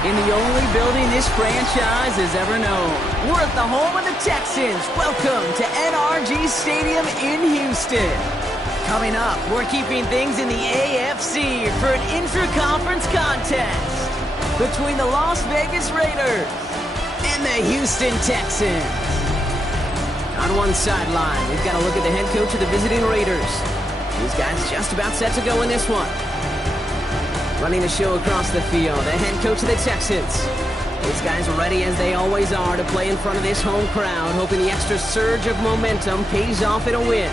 in the only building this franchise has ever known. We're at the home of the Texans. Welcome to NRG Stadium in Houston. Coming up, we're keeping things in the AFC for an intra-conference contest between the Las Vegas Raiders and the Houston Texans. On one sideline, we've got to look at the head coach of the visiting Raiders. These guys just about set to go in this one. Running the show across the field, the head coach of the Texans. These guys are ready as they always are to play in front of this home crowd, hoping the extra surge of momentum pays off in a win.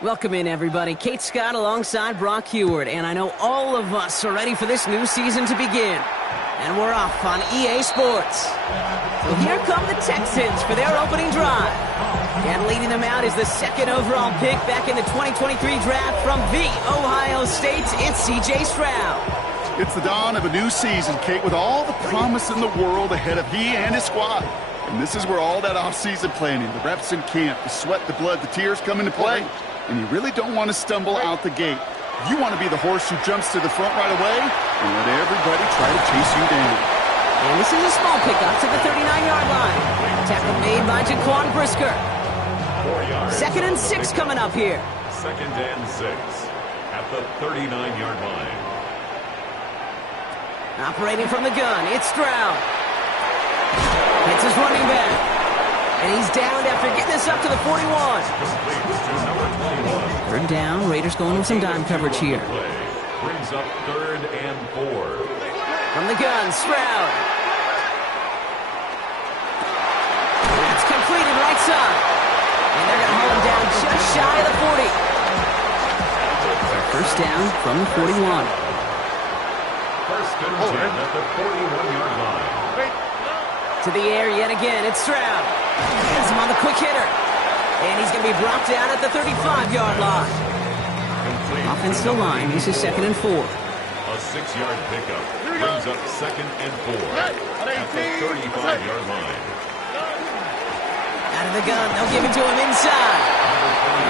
Welcome in, everybody. Kate Scott alongside Brock Heward, and I know all of us are ready for this new season to begin. And we're off on EA Sports. So here come the Texans for their opening drive. And leading them out is the second overall pick back in the 2023 draft from the Ohio State. It's C.J. Stroud. It's the dawn of a new season, Kate, with all the promise in the world ahead of he and his squad. And this is where all that off-season planning, the reps in camp, the sweat, the blood, the tears come into play. And you really don't want to stumble out the gate. You want to be the horse who jumps to the front right away and let everybody try to chase you down. And this is a small pickup to the 39-yard line. Tackle made by Jaquan Brisker. 4 yards. 2nd and 6 coming up here. 2nd and 6 at the 39-yard line. Operating from the gun, it's Stroud. It's his running back. And he's downed after getting this up to the 41. Third down, Raiders going with some dime coverage here. Brings up 3rd and 4. From the gun, Stroud. That's completed right side. And they're going to hold him down just shy of the 40. First down from the 41. First and 10 at the 41-yard line. To the air yet again, it's Stroud. Has him on the quick hitter. And he's going to be brought down at the 35-yard line. Offensive line, this is 2nd and 4. A 6-yard pickup brings up 2nd and 4 at the 35-yard line. Out of the gun, they'll give it to him inside.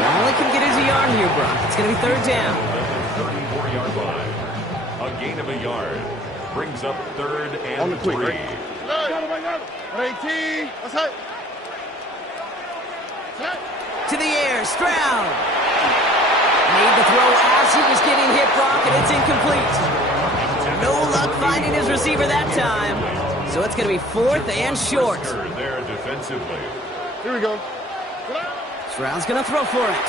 All he can get is a yard here, Brock. It's going to be 3rd down. 34-yard line. A gain of a yard brings up 3rd and 3. To the air, Stroud. Made the throw as he was getting hit, Brock, and it's incomplete. No luck finding his receiver that time. So it's going to be 4th and short. There defensively. Here we go. Stroud's going to throw for it.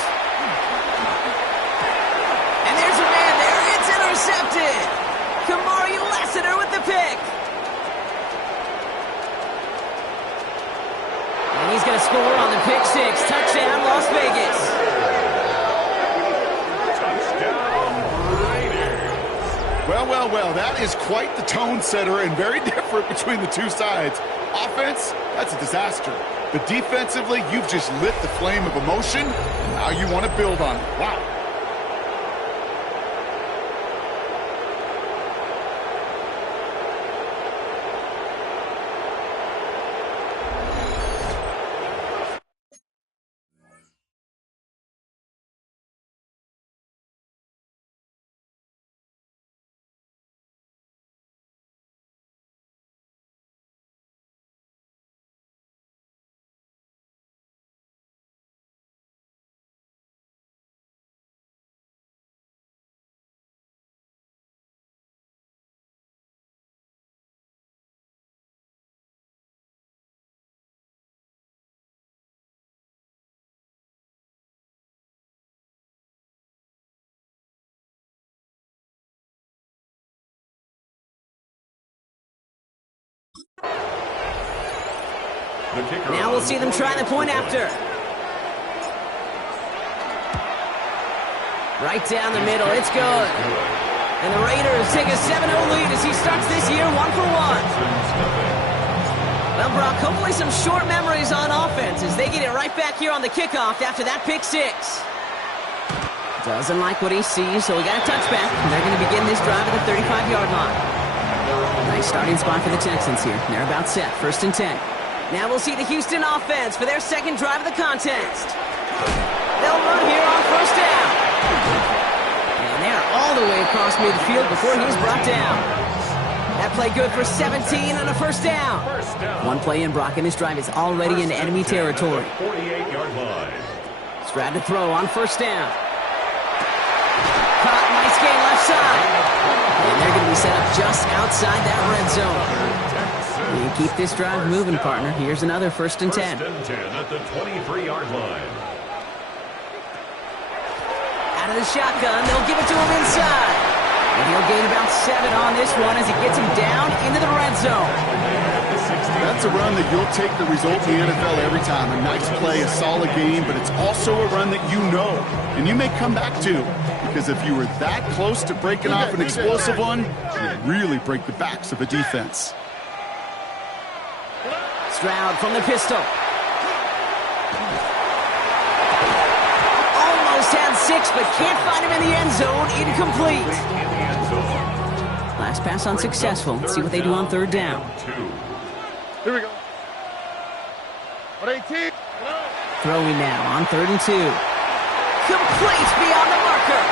And there's a man there. It's intercepted. Kamari Lassiter with the pick. And he's going to score on the pick six. Touchdown, Las Vegas. Touchdown, Raiders. Well, Well, that is quite the tone setter and very different between the two sides. Offense, that's a disaster. But defensively, you've just lit the flame of emotion, and now you want to build on it. Wow. Now we'll see them try the point after. Right down the middle, it's good. And the Raiders take a 7-0 lead as he starts this year 1 for 1. Well, Brock, hopefully some short memories on offense as they get it right back here on the kickoff after that pick six. Doesn't like what he sees, so we got a touchback. They're going to begin this drive at the 35-yard line. Nice starting spot for the Texans here. They're about set, 1st and 10. Now we'll see the Houston offense for their second drive of the contest. They'll run here on 1st down. And they're all the way across midfield before he's brought down. That play good for 17 and a 1st down. One play in, Brock, and this drive is already into enemy territory. 48-yard line. Strad to throw on 1st down. Caught, nice gain left side. And they're going to be set up just outside that red zone. You keep this drive moving, partner. Here's another 1st and 10. 1st and 10 at the 23-yard line. Out of the shotgun, they'll give it to him inside. And he'll gain about 7 on this one as he gets him down into the red zone. That's a run that you'll take the result in the NFL every time. A nice play, a solid game, but it's also a run that you know, and you may come back to. Because if you were that close to breaking off an explosive one, you'd really break the backs of a defense. Stroud from the pistol. Almost had 6, but can't find him in the end zone. Incomplete. Last pass unsuccessful. Let's see what they do on 3rd down. Here we go. 118. Throwing now on 3rd and 2. Complete beyond the marker.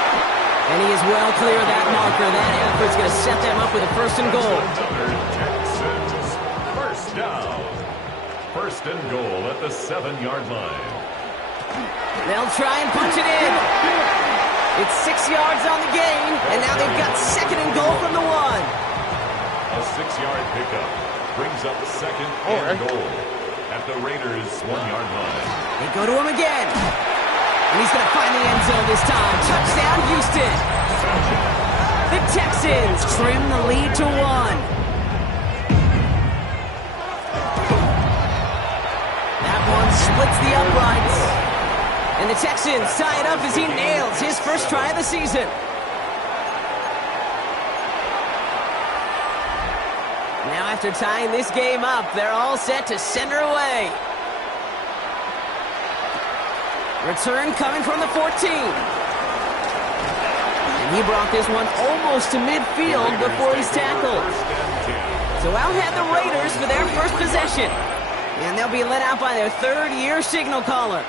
And he is well clear of that marker. That effort's going to set them up with a 1st and goal. 1st down. 1st and goal at the 7-yard line. They'll try and punch it in. It's 6 yards on the gain, and now they've got 2nd and goal from the 1. A 6-yard pickup brings up 2nd and goal at the Raiders' 1-yard line. They go to him again. And he's going to find the end zone this time. Touchdown, Houston. The Texans trim the lead to 1. Splits the uprights. And the Texans tie it up as he nails his 1st try of the season. Now after tying this game up, they're all set to send her away. Return coming from the 14. And he brought this one almost to midfield before he's tackled. So out had the Raiders for their 1st possession. And they'll be let out by their 3rd-year signal caller.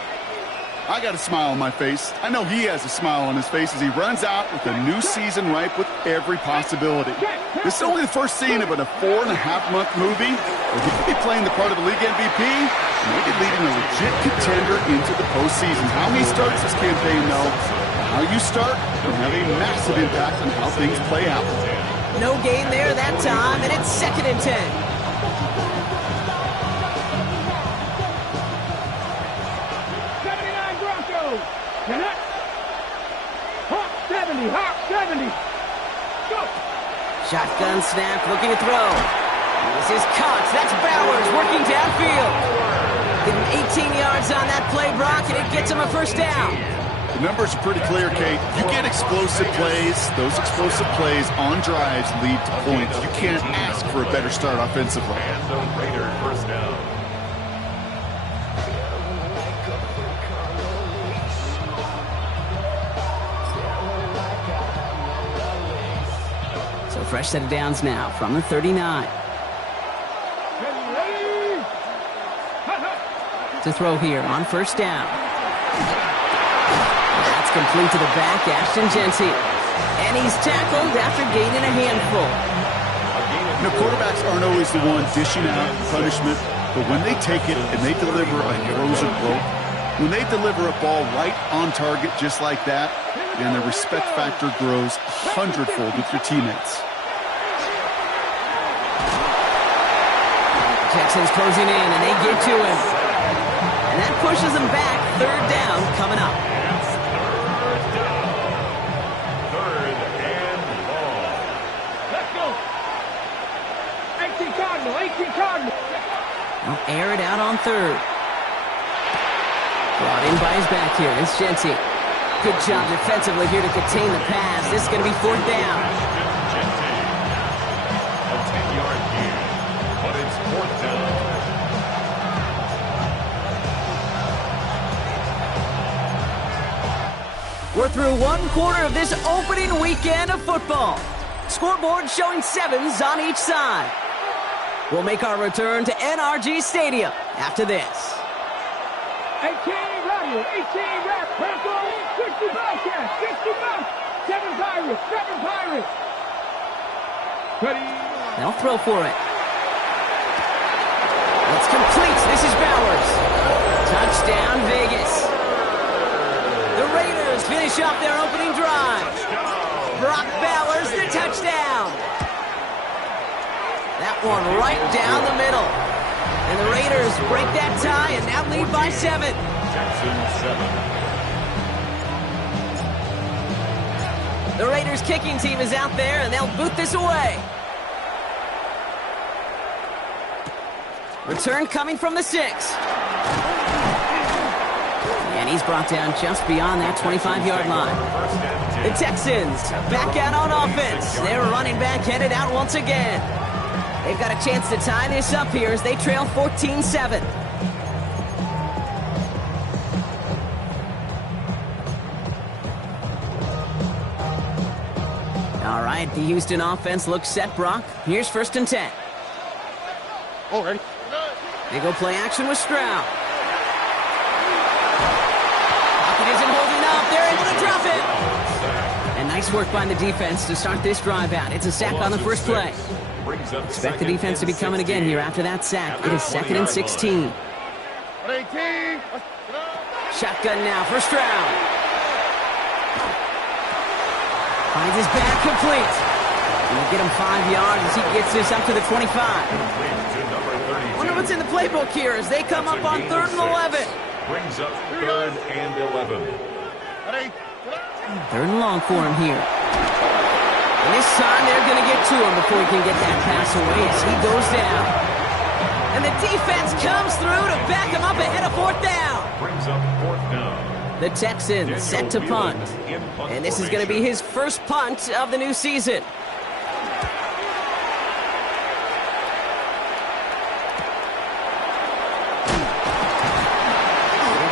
I got a smile on my face. I know he has a smile on his face as he runs out with a new season ripe with every possibility. This is only the first scene of a 4.5-month movie where he could be playing the part of the league MVP and maybe leading a legit contender into the postseason. How he starts this campaign, though, how you start can have a massive impact on how things play out. No gain there that time, and it's 2nd and 10. Hawk 70. Go. Shotgun snap, looking to throw. This is caught. That's Bowers working downfield. Getting 18 yards on that play, Brock, and it gets him a 1st down. The numbers are pretty clear, Kate. You get explosive plays. Those explosive plays on drives lead to points. You can't ask for a better start offensively. And the Raiders first down. So fresh set of downs now from the 39. To throw here on first down. That's complete to the back, Ashton Genty. And he's tackled after gaining a handful. You know, quarterbacks aren't always the one dishing out punishment, but when they take it and they deliver a frozen rope, when they deliver a ball right on target just like that, then the respect factor grows 100-fold with your teammates. Texans closing in, and they get to him. And that pushes them back. Third down coming up. It's third down. Third and long. Let's go. 18 Cardinal, 18 Cardinal. They'll air it out on third. Brought in by his back here. It's Genty. Good job defensively here to contain the pass. This is going to be fourth down. Genty. A 10-yard gain, but it's fourth down. We're through one quarter of this opening weekend of football. Scoreboard showing 7s on each side. We'll make our return to NRG Stadium after this. 18 radio, 18 rap, Purple, 60 Bobcats, 60 Bobcats, 7 Pirates, 7 Pirates. Ready? They'll throw for it. It's complete. This is Bowers. Touchdown, Vegas. The Raiders finish off their opening drive. Brock Bowers, the touchdown. That one right down the middle. And the Raiders break that tie and now lead by 7. Jackson 7. The Raiders kicking team is out there and they'll boot this away. Return coming from the 6. And he's brought down just beyond that 25-yard line. The Texans back out on offense. Their running back headed out once again. They've got a chance to tie this up here as they trail 14-7. All right, the Houston offense looks set, Brock. Here's first and 10. Oh, ready? They go play action with Stroud. Pocket isn't holding up. They're able to drop it. And nice work by the defense to start this drive out. It's a sack on the first play. Expect the defense to be coming again here after that sack. It is 2nd and 16. 18. Shotgun now for Stroud. Finds his back complete. He'll get him 5 yards as he gets this up to the 25. Wonder what's in the playbook here as they come up on 3rd and 11. Brings up 3rd and 11. 3rd and long for him here. And this time they're going to get to him before he can get that pass away as he goes down. And the defense comes through to back him up ahead of 4th down. Brings up 4th down. The Texans set to punt. And this is going to be his first punt of the new season.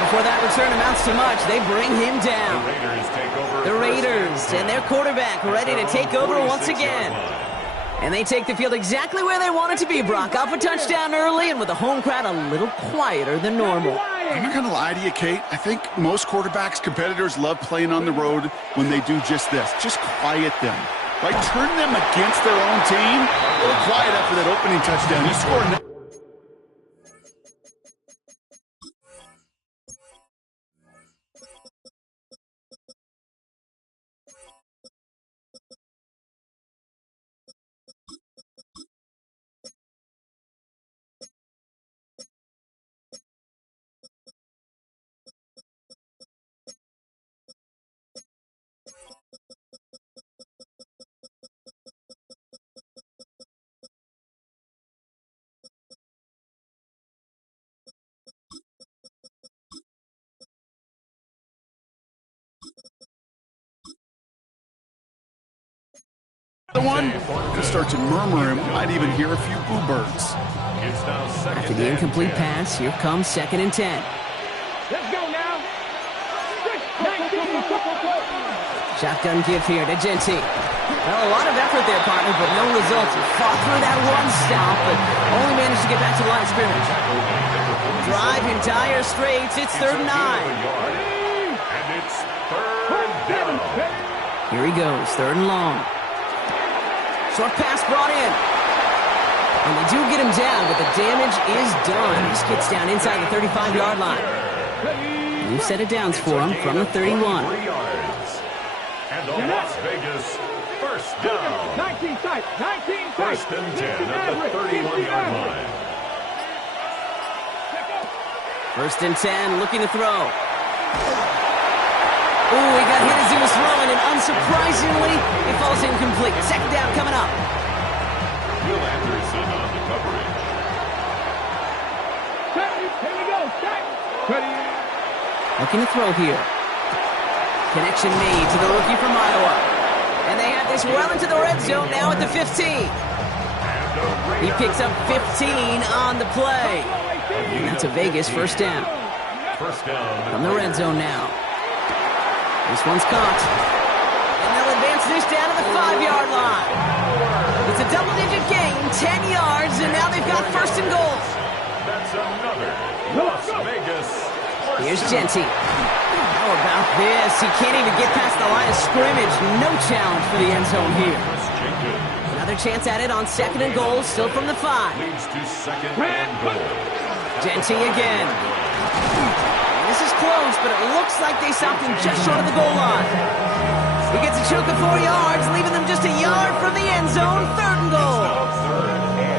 Before that return amounts to much, they bring him down. The Raiders take over. The Raiders and their quarterback ready to take over once again. And they take the field exactly where they want it to be, Brock. Up a touchdown early and with the home crowd a little quieter than normal. I'm not going to lie to you, Kate. I think most quarterbacks, competitors love playing on the road when they do just this. Just quiet them. Right? Turn them against their own team. A little quiet after that opening touchdown. You score The one who starts to murmur and might even hear a few bluebirds. After the incomplete pass, here comes 2nd and 10. Let's go now. 19. Shotgun give here to Genty. Well, a lot of effort there, partner, but no results. He fought through that one stop, but only managed to get back to the line of scrimmage. Drive in dire straits. It's 3rd and 9. And it's 3rd down. Here he goes, 3rd and long. Short pass brought in. And they do get him down, but the damage is done. This kid's down inside the 35-yard line. New set of downs for him from the 31. 3 yards. And the Las Vegas first down. 19 sight. 19 sight. 1st and 10 at the 31-yard line. 1st and 10, looking to throw. Ooh, he got hit as he was throwing, and unsurprisingly, it falls incomplete. 2nd down coming up. Will Anderson on the coverage. Here we go. Ready. Looking to throw here. Connection made to the rookie from Iowa. And they have this well into the red zone now at the 15. He picks up 15 on the play. And that's a Vegas first down. First down From the red zone now. This one's caught. And they'll advance this down to the 5-yard line. It's a double-digit gain, 10 yards, and now they've got 1st and goal. That's another Las Vegas. Here's Genty. How about this? He can't even get past the line of scrimmage. No challenge for the end zone here. Another chance at it on 2nd and goal, still from the 5. Leads to 2nd and goal. Genty again. This is close, but it looks like they stopped him just short of the goal line. He gets a chunk of 4 yards, leaving them just a yard from the end zone. 3rd and goal.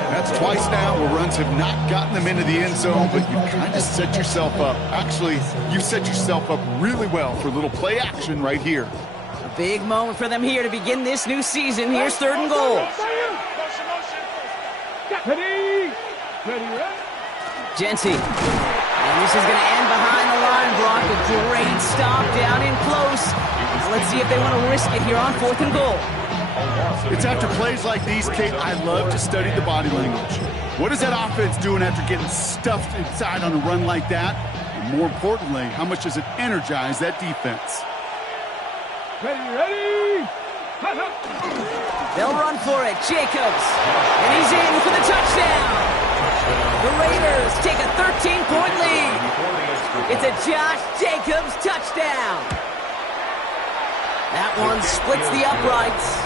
That's twice now where runs have not gotten them into the end zone, but you kind of set yourself up. Actually, you set yourself up really well for a little play action right here. A big moment for them here to begin this new season. Here's 3rd and goal. Ready. Genty. And this is going to end behind the line, Brock. A great stop down in close. Now let's see if they want to risk it here on 4th and goal. It's after plays like these, Kate, I love to study the body language. What is that offense doing after getting stuffed inside on a run like that? And more importantly, how much does it energize that defense? Ready. They'll run for it. Jacobs. And he's in for the touchdown. The Raiders take a 13-point lead. It's a Josh Jacobs touchdown. That one splits the uprights.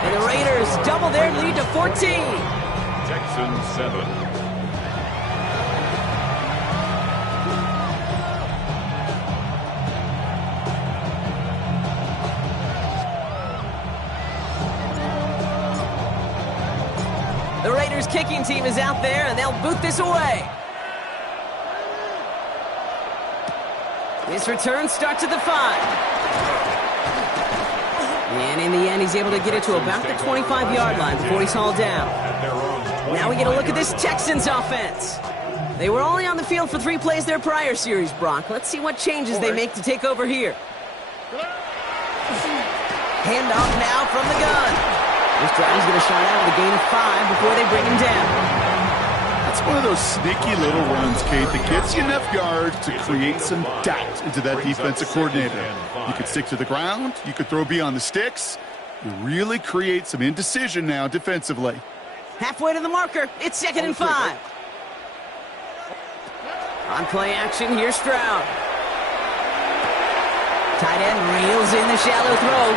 And the Raiders double their lead to 14. Texans 7. The Raiders kicking team is out there, and they'll boot this away. This return starts at the 5. And in the end, he's able to get it to about the 25-yard line before he's hauled down. Now we get a look at this Texans offense. They were only on the field for 3 plays their prior series, Brock. Let's see what changes they make to take over here. Handoff now from the gun. This drive is going to start out with a gain of 5 before they bring him down. That's one of those sneaky little runs, Kate, that gets you enough yards to create some doubt into that defensive coordinator. You could stick to the ground. You could throw beyond the sticks. You really create some indecision now defensively. Halfway to the marker. It's 2nd and 5. On play action, here's Stroud. Tight end reels in the shallow throw.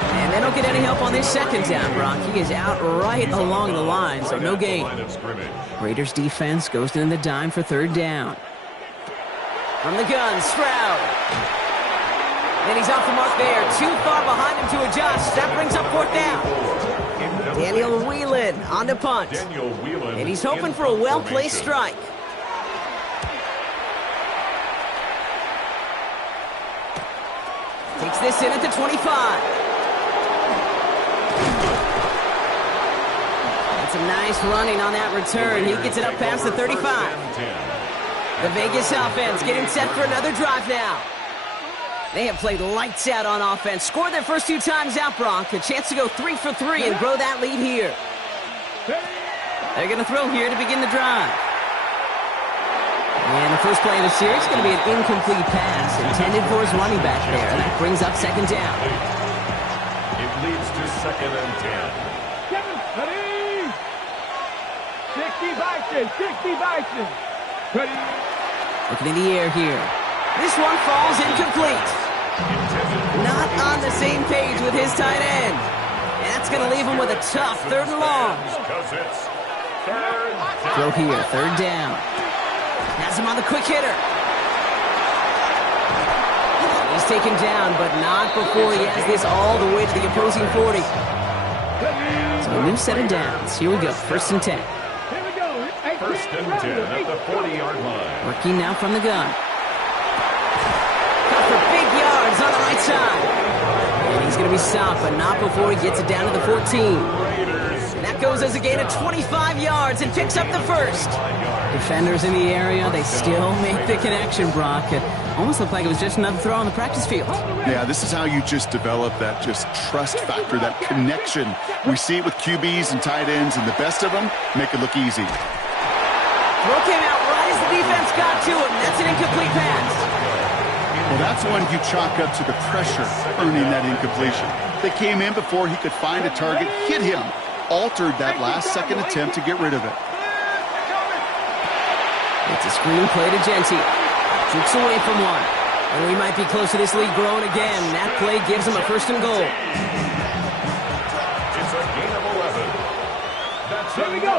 And they don't get any help on this 2nd down, Brock. He is out right along the line, so no gain. Raiders defense goes in the dime for 3rd down. From the gun, Stroud. And he's off the mark there. Too far behind him to adjust. That brings up 4th down. Daniel Whelan on the punt. And he's hoping for a well-placed strike. Takes this in at the 25. Some nice running on that return. He gets it up past the 35. The Vegas offense getting set for another drive now. They have played lights out on offense. Scored their first 2 times out, Brock. A chance to go 3 for 3 and grow that lead here. They're going to throw here to begin the drive. And the first play of the series is going to be an incomplete pass intended for his running back there. And that brings up second down. It leads to 2nd and 10. 60 Bison, 60 Bison. Ready. Looking in the air here. This one falls incomplete. Not on the same page with his tight end. And that's going to leave him with a tough 3rd and long. Throw here, 3rd down. Has him on the quick hitter. He's taken down, but not before he has this all the way to the opposing 40. So a new set of downs. Here we go, 1st and 10. Here we go. 1st and 10 at the 40-yard line. Working now from the gun. Got for big yards on the right side. And he's going to be stopped, but not before he gets it down to the 14. And that goes as a gain of 25 yards and picks up the 1st. Defenders in the area, they still make the connection, Brock. It almost looked like it was just another throw on the practice field. Yeah, this is how you just develop that just trust factor, that connection. We see it with QBs and tight ends, and the best of them make it look easy. Throw came out right as the defense got to him. That's an incomplete pass. Well, that's one you chalk up to the pressure earning that incompletion. They came in before he could find a target, hit him, altered that last-second attempt to get rid of it. It's a screen play to Genty. Jukes away from one. And we might be close to this lead growing again. That play gives him a 1st and goal. It's a gain of 11. That's Here we go.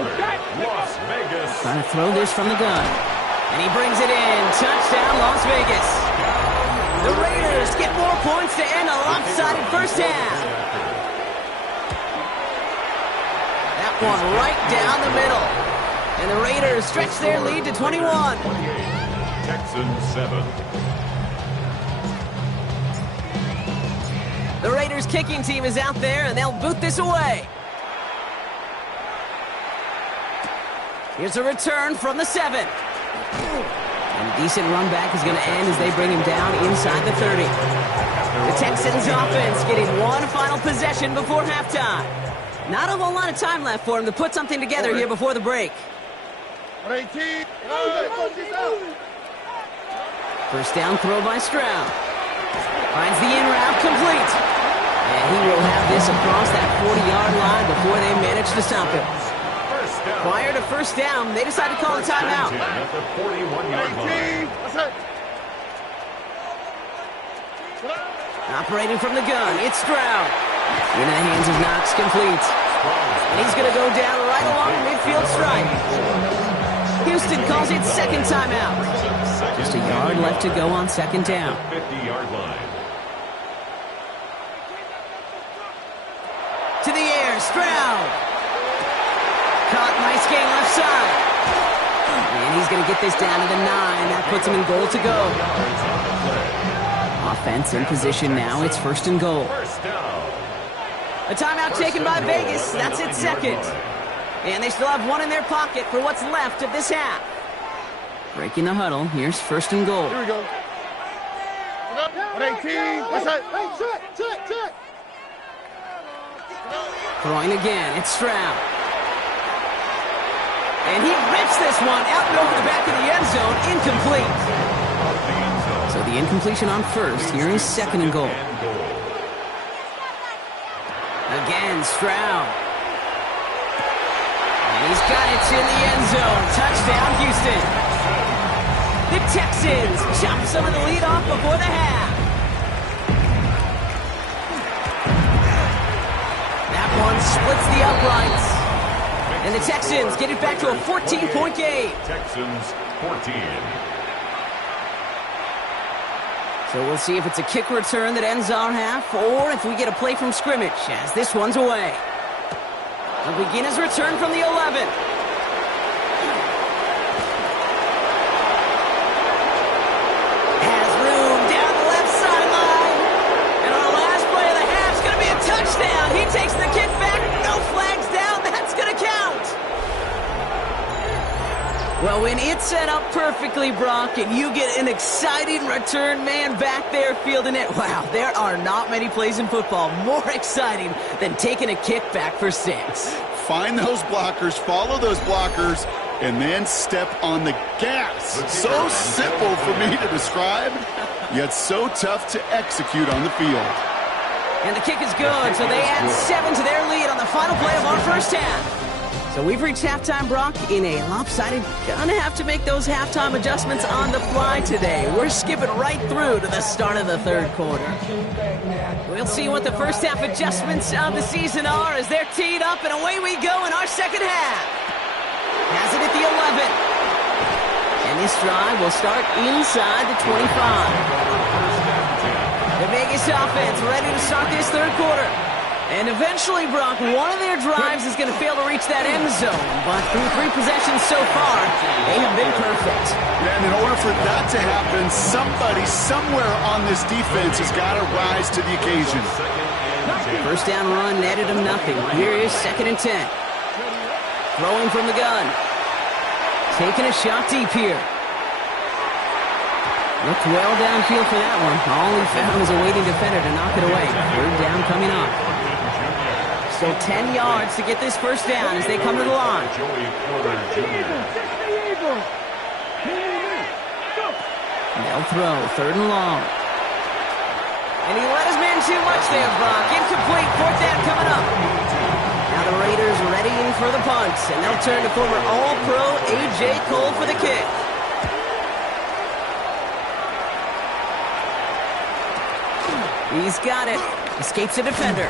Las Vegas. Trying to throw this from the gun. And he brings it in. Touchdown, Las Vegas. The Raiders get more points to end a lopsided first half. That one right down the middle. And the Raiders stretch their lead to 21. Texans 7. The Raiders kicking team is out there, and they'll boot this away. Here's a return from the 7. And a decent run back is going to end as they bring him down inside the 30. The Texans offense getting one final possession before halftime. Not a whole lot of time left for him to put something together here before the break. First down throw by Stroud. Finds the in route complete. And he will have this across that 40-yard line before they manage to stop him. Prior to first down, they decide to call a timeout. At the 41-yard line. Operating from the gun, it's Stroud. Into the hands of Knox, complete. And he's going to go down right along the midfield stripe. Houston calls it 2nd timeout. Just a yard left to go on 2nd down. 50-yard line. To the air, Stroud. Caught, nice gain left side. And he's going to get this down to the 9. That puts him in goal to go. Offense in position now. It's 1st and goal. A timeout taken by Vegas. That's its 2nd. And they still have one in their pocket for what's left of this half. Breaking the huddle. Here's 1st and goal. Here we go. 18. What's that? Check. Throwing again. It's Stroud. And he rips this one out and over the back of the end zone. Incomplete. So the incompletion on 1st. Here is 2nd and goal. Again, Stroud. And he's got it in the end zone. Touchdown, Houston. The Texans chop some of the lead off before the half. That one splits the uprights. And the Texans get it back to a 14-point game. Texans 14. So we'll see if it's a kick return that ends our half, or if we get a play from scrimmage, as this one's away. They'll begin his return from the 11. Has room down the left sideline. And our last play of the half is going to be a touchdown. He takes the kick back. No flags down. That's going to count. Well, when it's set up perfectly, Brock, and you get an exciting return man back there fielding it, wow, there are not many plays in football more exciting than taking a kick back for 6. Find those blockers, follow those blockers, and then step on the gas. So simple for me to describe, yet so tough to execute on the field. And the kick is good, so they add 7 to their lead on the final play of our first half. So we've reached halftime, Brock, in a lopsided, gonna have to make those halftime adjustments on the fly today. We're skipping right through to the start of the third quarter. We'll see what the first half adjustments of the season are as they're teed up, and away we go in our second half. Has it at the 11. And this drive will start inside the 25. The Vegas offense ready to start this third quarter. And eventually, Brock, one of their drives is going to fail to reach that end zone. But through 3 possessions so far, they have been perfect. And in order for that to happen, somebody somewhere on this defense has got to rise to the occasion. First down run netted them nothing. Here is 2nd and 10. Throwing from the gun. Taking a shot deep here. Looked well downfield for that one. All he found was a waiting defender to knock it away. Third down coming up. So 10 yards to get this first down as they come to the line. They'll throw, 3rd and long. And he let his man too much there, Brock. Incomplete, 4th down coming up. Now the Raiders readying for the punt, and they'll turn to former All-Pro A.J. Cole for the kick. He's got it. Escapes a defender.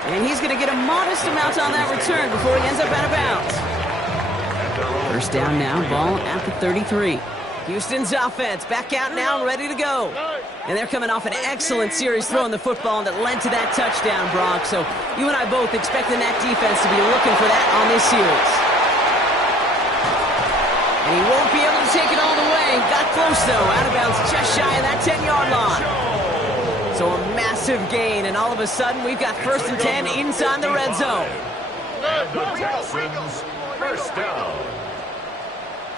And he's going to get a modest amount on that return before he ends up out of bounds. First down now, ball at the 33. Houston's offense back out now and ready to go. And they're coming off an excellent series throwing the football that led to that touchdown, Brock. So you and I both expecting that defense to be looking for that on this series. And he won't be able to take it all the way. Got close, though. Out of bounds just shy of that 10-yard line. So a massive gain, and all of a sudden, we've got 1st and 10 inside the red zone. And the Texans, first down.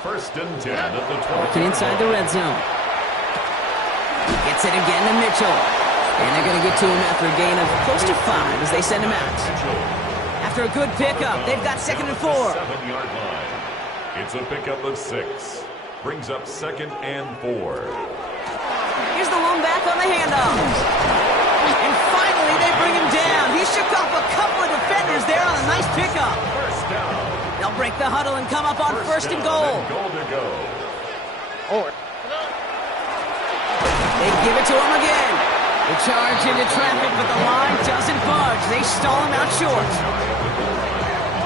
1st and 10 at the 20. Working inside the red zone. Gets it again to Mitchell. And they're going to get to him after a gain of close to 5 as they send him out. After a good pickup, they've got 2nd and 4. 7-yard line. It's a pickup of 6. Brings up 2nd and 4. Here's the lone back on the handoff. And finally, they bring him down. He shook off a couple of defenders there on a nice pickup. First down. They'll break the huddle and come up on 1st and goal. Goal to go. They give it to him again. They charge into traffic, but the line doesn't budge. They stall him out short.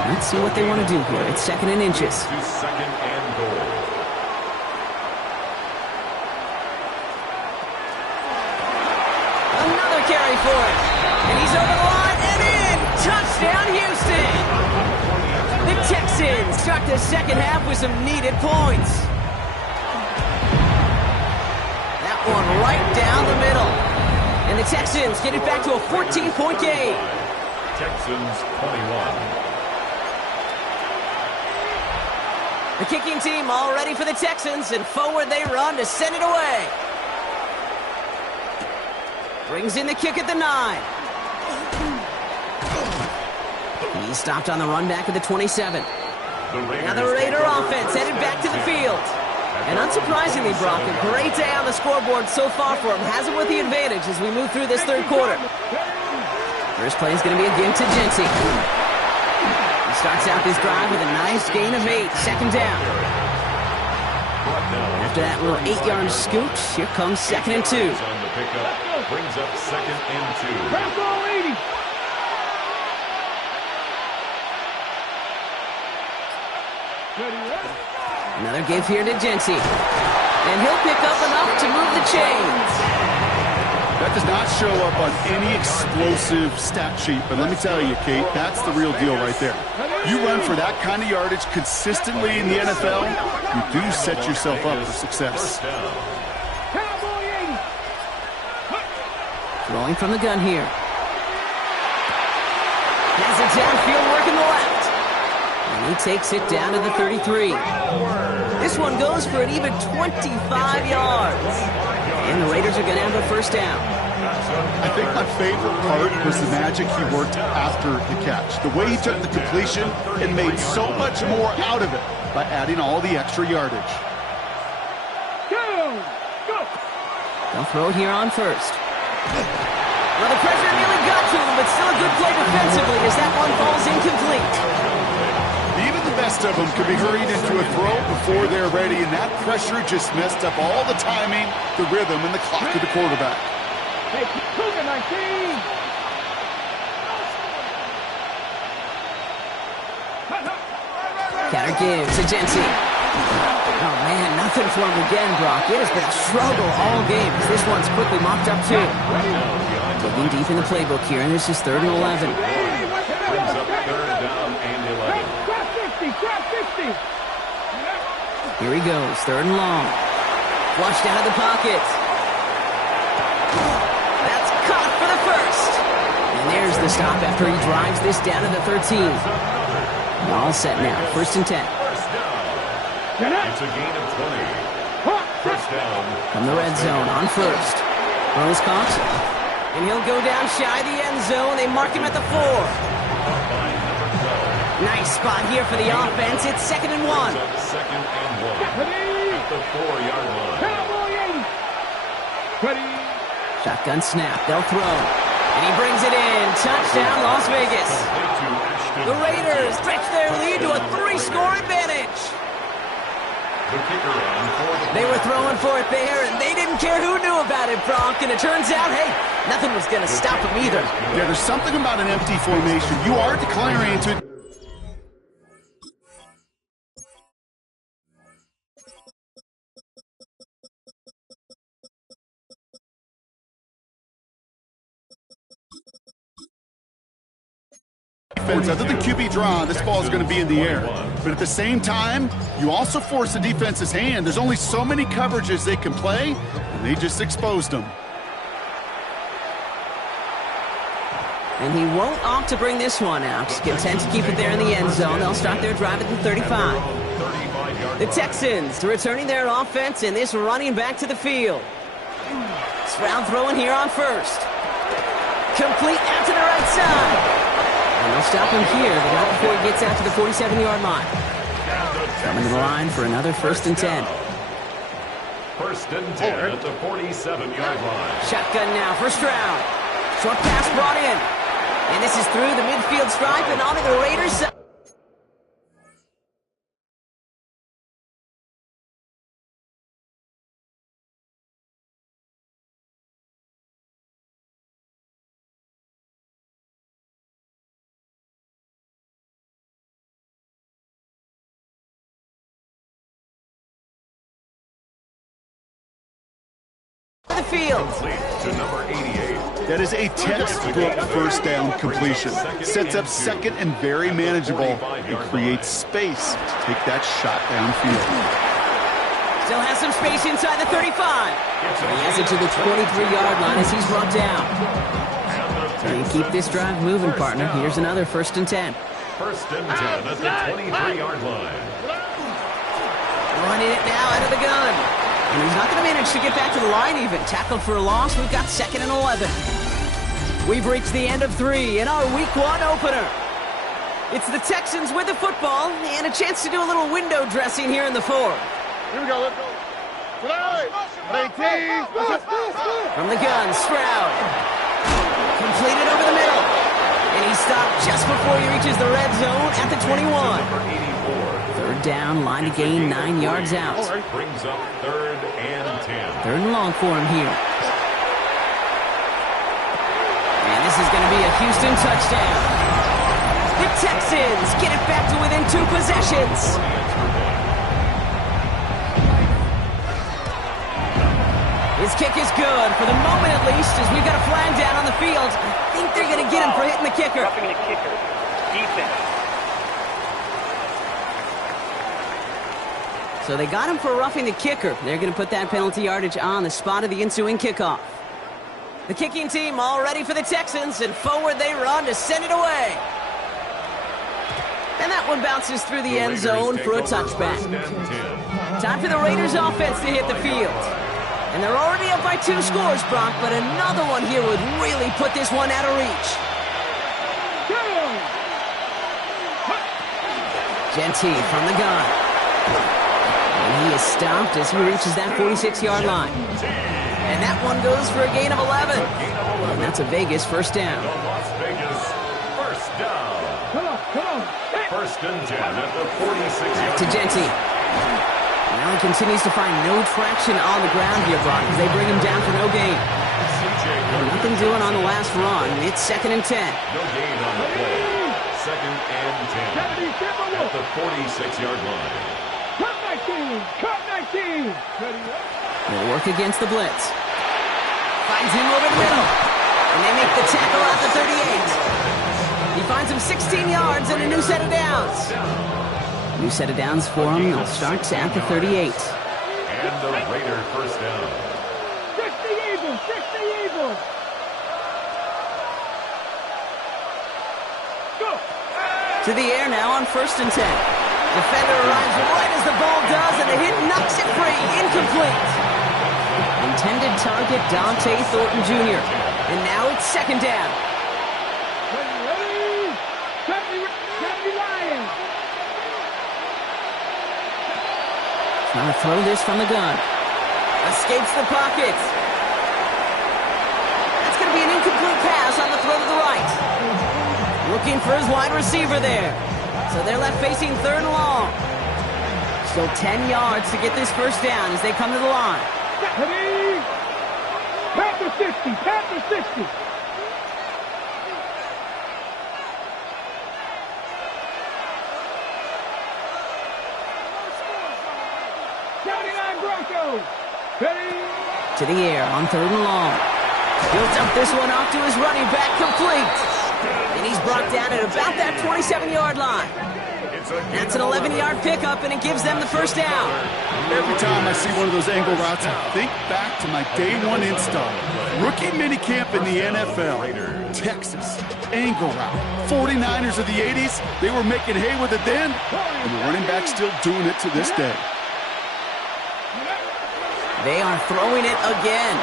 Let's see what they want to do here. It's 2nd and inches. To 2nd and goal. Another carry for it. And he's over the line and in. Touchdown, Houston. The Texans start the second half with some needed points. That one right down the middle. And the Texans get it back to a 14-point game. Texans 21. The kicking team all ready for the Texans, and forward they run to send it away. Brings in the kick at the 9. He's stopped on the run back at the 27. Now the Raider offense headed back to the field. And unsurprisingly, Brock, a great day on the scoreboard so far for him. Has him with the advantage as we move through this third quarter. First play is going to be a give to Jency. He starts out this drive with a nice gain of 8. 2nd down. After that little 8-yard scoot, here comes 2nd and 2. Brings up 2nd and 2. Pass ball 80. Another give here to Jency. And he'll pick up enough to move the chains. That does not show up on any explosive stat sheet, but let me tell you, Kate, that's the real deal right there. You run for that kind of yardage consistently in the NFL, you do set yourself up for success. Throwing from the gun here. Has it downfield, working the left. And he takes it down to the 33. This one goes for an even 25 yards. And the Raiders are going to have a first down. I think my favorite part was the magic he worked after the catch. The way he took the completion and made so much more out of it by adding all the extra yardage. Go! They'll throw it here on first. Well, the pressure nearly got to him, but still a good play defensively as that one falls incomplete. Even the best of them could be hurried into a throw before they're ready, and that pressure just messed up all the timing, the rhythm, and the clock of the quarterback. Hey, Cougar 19! Counter gives to Jensen. Oh, man, nothing for him again, Brock. It has been a struggle all game as this one's quickly mopped up, too. Digging deep in the playbook here, and this is 3rd and 11. Brings up 3rd down and 11. Grab 50! Here he goes, 3rd and long. Flushed out of the pocket. That's caught for the first. And there's the stop after he drives this down to the 13. All set now, 1st and 10. It's a gain of 20. First down. From the red zone on first. Throws caught. And he'll go down shy of the end zone. They mark him at the 4. Nice spot here for the offense. It's 2nd and 1. Second and 1. At the 4-yard line. Ready? Shotgun snap. They'll throw. And he brings it in. Touchdown, Las Vegas. The Raiders stretch their lead to a 3-score advantage. The kicker on for They were throwing for it there, and they didn't care who knew about it, Brock. And it turns out, hey, nothing was going to stop them either. Yeah, there's something about an empty formation. You are declaring to... Other than QB draw, this ball is going to be in the air. But at the same time, you also force the defense's hand. There's only so many coverages they can play, and they just exposed them. And he won't opt to bring this one out. Content to keep it there in the end zone. They'll start their drive at the 35. The Texans returning their offense, and this running back to the field. Stroud throwing here on first. Complete out to the right side. And they'll stop him here, but not before he gets out to the 47-yard line. Coming to the line for another 1st and 10. 1st and 10 at the 47-yard line. Shotgun now for Stroud. Short pass brought in. And this is through the midfield stripe and onto the Raiders' side. The field. To number 88. That is a textbook first down completion. Sets up 2nd and very manageable. It creates space to take that shot downfield. Still has some space inside the 35. He has it to the 23-yard line as he's brought down. And keep this drive moving, partner. Here's another 1st and 10. 1st and 10 at the 23-yard line. Running it now out of the gun. And he's not going to manage to get back to the line even. Tackled for a loss. We've got 2nd and 11. We've reached the end of 3 in our Week 1 opener. It's the Texans with the football and a chance to do a little window dressing here in the 4th. Here we go, let's go. From the gun, Stroud. Completed over the middle. And he stopped just before he reaches the red zone at the 21. 3rd down, line to gain 9 yards out. Brings up 3rd and 10. 3rd and long for him here. And this is going to be a Houston touchdown. The Texans get it back to within 2 possessions. His kick is good, for the moment at least, as we've got a flag down on the field. I think they're going to get him for hitting the kicker. Roughing the kicker. Defense. So they got him for roughing the kicker. They're going to put that penalty yardage on the spot of the ensuing kickoff. The kicking team all ready for the Texans, and forward they run to send it away. And that one bounces through the end zone for a touchback. First and 10. Time for the Raiders offense to hit the field. And they're already up by 2 scores, Brock, but another one here would really put this one out of reach. Genty from the gun. And he is stopped as he reaches that 46-yard line. And that one goes for a gain of 11. And that's a Vegas first down. The Las Vegas first down. Come on. First and 10 at the 46-yard To Genty. Now he continues to find no traction on the ground here, Brock, as they bring him down for no gain. Nothing doing on the last run. It's 2nd and 10. No gain on the play. 2nd and 10 at the 46-yard line. Cut 19. They'll work against the blitz. Finds him over the middle. And they make the tackle at the 38. He finds him 16 yards and a new set of downs. New set of downs for him. They'll start at the 38. And the Raider first down. 60 Eagles. Go. To the air now on 1st and 10. Defender arrives right as the ball does, and the hit knocks it free. Incomplete. Intended target, Dante Thornton Jr. And now it's 2nd down. Ready. Happy Lions. Trying to throw this from the gun. Escapes the pocket. That's going to be an incomplete pass on the throw to the right. Looking for his wide receiver there. So they're left facing 3rd and long. Still 10 yards to get this first down as they come to the line. Ready. Panther 60. 79 Broncos. Ready. To the air on 3rd and long. He'll dump this one off to his running back, complete. And he's brought down at about that 27-yard line. That's an 11-yard pickup, and it gives them the first down. Every time I see one of those angle routes, I think back to my day 1 install. Rookie minicamp in the NFL. Texas, angle route. 49ers of the 80s, they were making hay with it then, and the running back's still doing it to this day. They are throwing it again.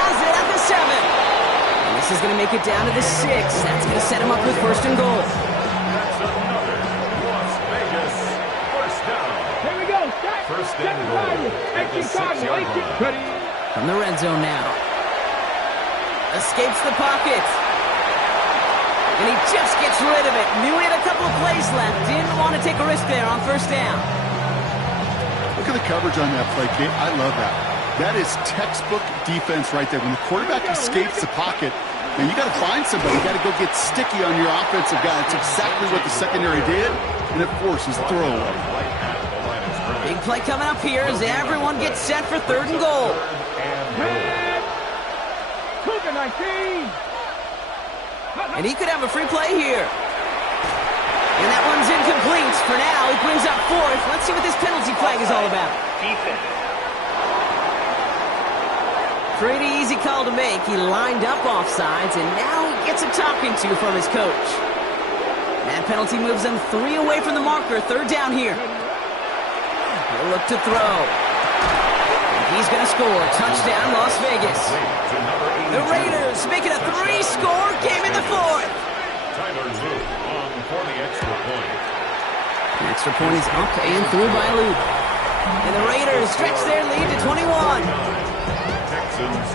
Has it at the 7. And this is going to make it down to the 6. That's going to set him up with 1st and goal. That's another Las Vegas first down. Here we go. First and goal at the 6-yard line. Ready. From the red zone now. Escapes the pocket. And he just gets rid of it. Knew he had a couple of plays left. Didn't want to take a risk there on 1st down. Look at the coverage on that play, Kate. I love that. That is textbook defense right there. When the quarterback escapes the pocket, and you got to find somebody. You got to go get sticky on your offensive guy. That's exactly what the secondary did, and it forces the throwaway. Big play coming up here as everyone gets set for 3rd and goal. Cougar 19. And he could have a free play here. And that one's incomplete for now. He brings up 4th. Let's see what this penalty flag is all about. Defense. Pretty easy call to make. He lined up offsides, and now he gets a talking to from his coach. That penalty moves them 3 away from the marker. 3rd down here. He'll look to throw. And he's going to score. Touchdown, Las Vegas. The Raiders make it a 3-score game in the 4th. Tyler Luke on for the extra point. The extra point is up and through by Luke. And the Raiders stretch their lead to 21. Texans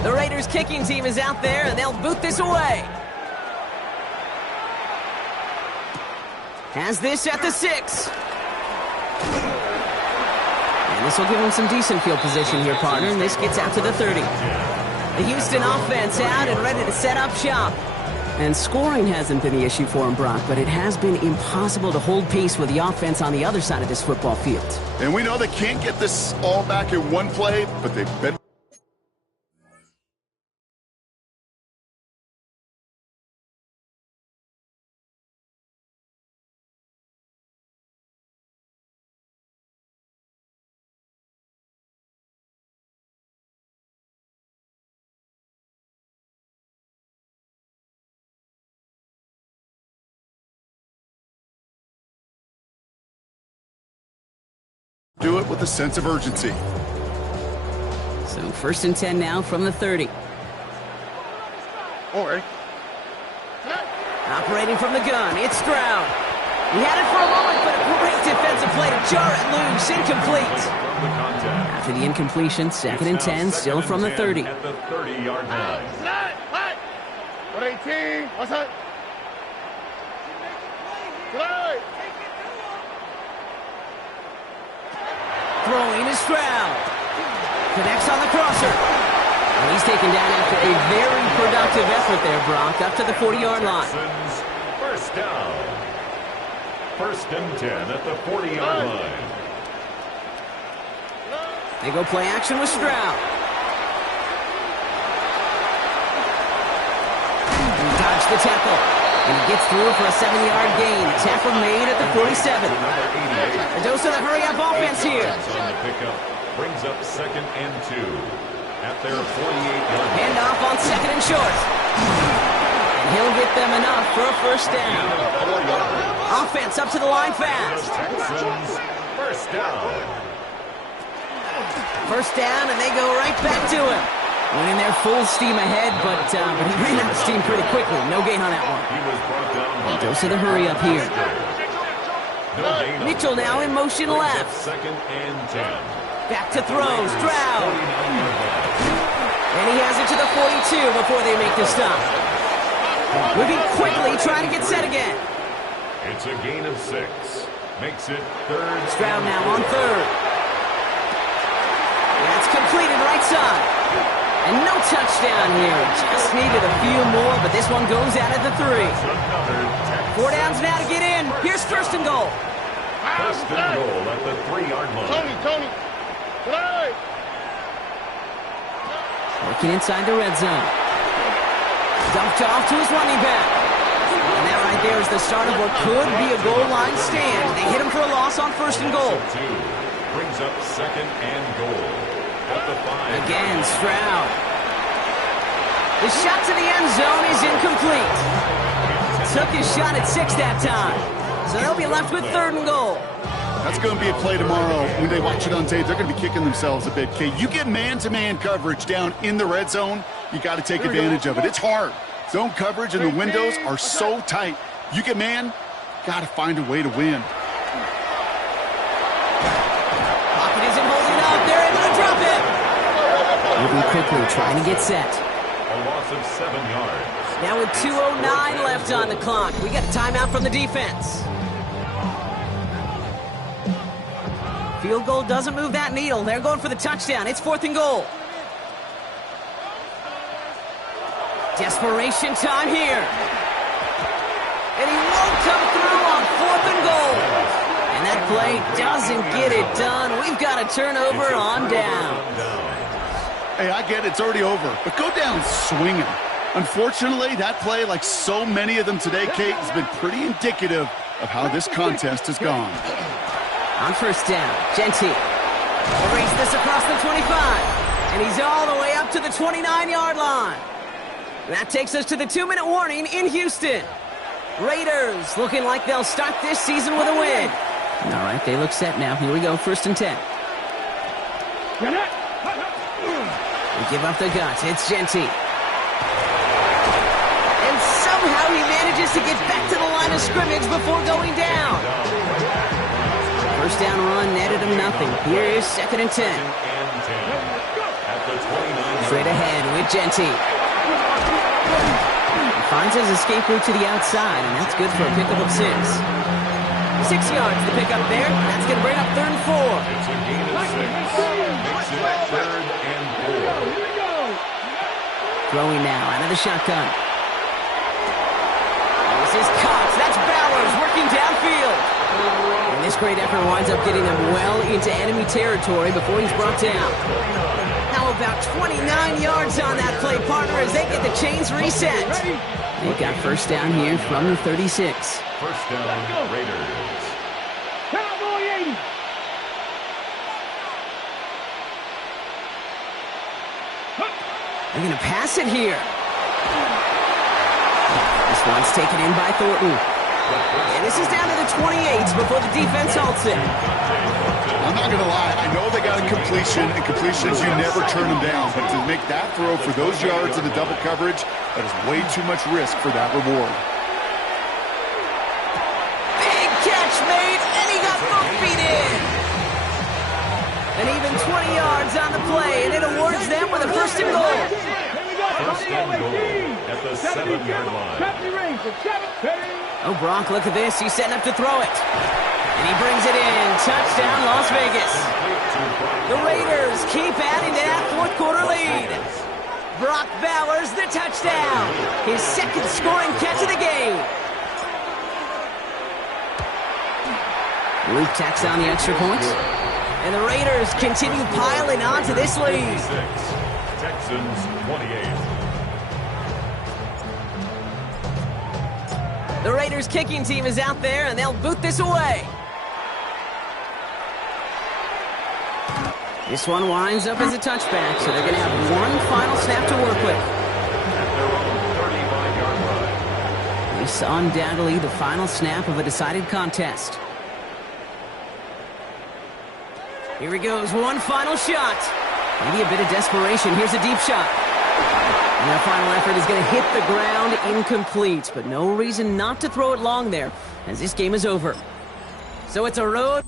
28. The Raiders kicking team is out there, and they'll boot this away. Has this at the 6. And this will give him some decent field position here, partner, and this gets out to the 30. The Houston offense out and ready to set up shop. And scoring hasn't been the issue for him, Brock, but it has been impossible to hold pace with the offense on the other side of this football field. And we know they can't get this all back in one play, but they've been Do it with a sense of urgency. So 1st and 10 now from the 30. All right. Operating from the gun, it's Stroud. He had it for a moment, but a great defensive play to jar it loose. Incomplete. After the incompletion, 2nd and 10, still from the 30. At the 30-yard line. 118. What's that? Right. Throwing is Stroud. Connects on the crosser. And he's taken down after a very productive effort there, Brock, up to the 40-yard line. Texans, first down. 1st and 10 at the 40-yard line. They go play action with Stroud. He dodged the tackle. And he gets through for a 7-yard gain. A tackle made at the 47. A dose of the hurry-up offense here. On the pickup brings up 2nd and 2 at their 48-yard line. Handoff on 2nd and short. And he'll get them enough for a 1st down. Offense up to the line fast. Texans, first down. 1st down, and they go right back to him. Winning their full steam ahead, but he ran out of steam pretty quickly. No gain on that one. He was brought down by Dose of the hurry up here. no gain on Mitchell now in motion brings up left. 2nd and 10. Back to throw. Stroud. 49-yard line. And he has it to the 42 before they make the stop. Moving quickly, trying to get set again. It's a gain of 6. Makes it 3rd. Stroud now on 3rd. That's completed right side. And no touchdown here. Just needed a few more, but this one goes out at the 3. Another Texans. 4 downs now to get in. Here's 1st and goal. 1st and goal at the 3-yard line. Tony. Right. Working inside the red zone. Dumped off to his running back. And that right there is the start of what could be a goal line stand. They hit him for a loss on 1st and goal. 2 brings up 2nd and goal at the 5. Again, Stroud. The shot to the end zone is incomplete. Took his shot at 6 that time. So they'll be left with 3rd and goal. That's going to be a play tomorrow. When they watch it on tape, they're going to be kicking themselves a bit. Okay, you get man-to-man coverage down in the red zone, you got to take advantage of it. It's hard. Zone coverage and the windows are so tight. You get man, got to find a way to win. Pocket isn't holding up. They're able to drop it. Moving quickly, trying to get set. A loss of 7 yards. Now with 2:09 left on the clock, we got a timeout from the defense. Field goal doesn't move that needle. They're going for the touchdown. It's 4th and goal. Desperation time here. And he won't come through on 4th and goal. And that play doesn't get it done. We've got a turnover on down. Hey, I get it. It's already over. But go down swinging. Unfortunately, that play, like so many of them today, Kate, has been pretty indicative of how this contest has gone. On 1st down, Genty. Erase this across the 25. And he's all the way up to the 29-yard line. That takes us to the 2-minute warning in Houston. Raiders looking like they'll start this season with a win. All right, they look set now. Here we go, 1st and 10. They give up the guts. It's Genty. And somehow he manages to get back to the line of scrimmage before going down. 1st down run netted him nothing. Here is 2nd and 10. Straight ahead with Genty. He finds his escape route to the outside, and that's good for a pickup of 6. 6 yards to pick up there. That's going to bring up 3rd and 4. It's a gain of 6. Makes it 3rd and 4. Throwing now out of the shotgun. This is Cox. That's Bowers working downfield. And this great effort winds up getting them well into enemy territory before he's brought down. How about 29 yards on that play, partner, as they get the chains reset. They've got 1st down here from the 36. 1st down, Raiders. Cowboy 80. They're going to pass it here. This one's taken in by Thornton. And this is down to the 28 before the defense halts it. On I'm not going to lie. I know they got a completion, and completions, you never turn them down. But to make that throw for those yards in the double coverage, that is way too much risk for that reward. Big catch made, and he got both feet in. And even 20 yards on the play, and it awards them with a first and goal. First and goal at the 7-yard line. Oh, Brock, look at this. He's setting up to throw it. And he brings it in. Touchdown, Las Vegas. The Raiders keep adding to that fourth quarter lead. Brock Bowers, the touchdown. His second scoring catch of the game. Luke tacks on the extra point. And the Raiders continue piling on to this lead. Texans 28. The Raiders kicking team is out there, and they'll boot this away. This one winds up as a touchback, so they're going to have one final snap to work with. At their own 35-yard line. This undoubtedly the final snap of a decided contest. Here he goes, one final shot. Maybe a bit of desperation. Here's a deep shot. And their final effort is going to hit the ground incomplete, but no reason not to throw it long there, as this game is over. So it's a road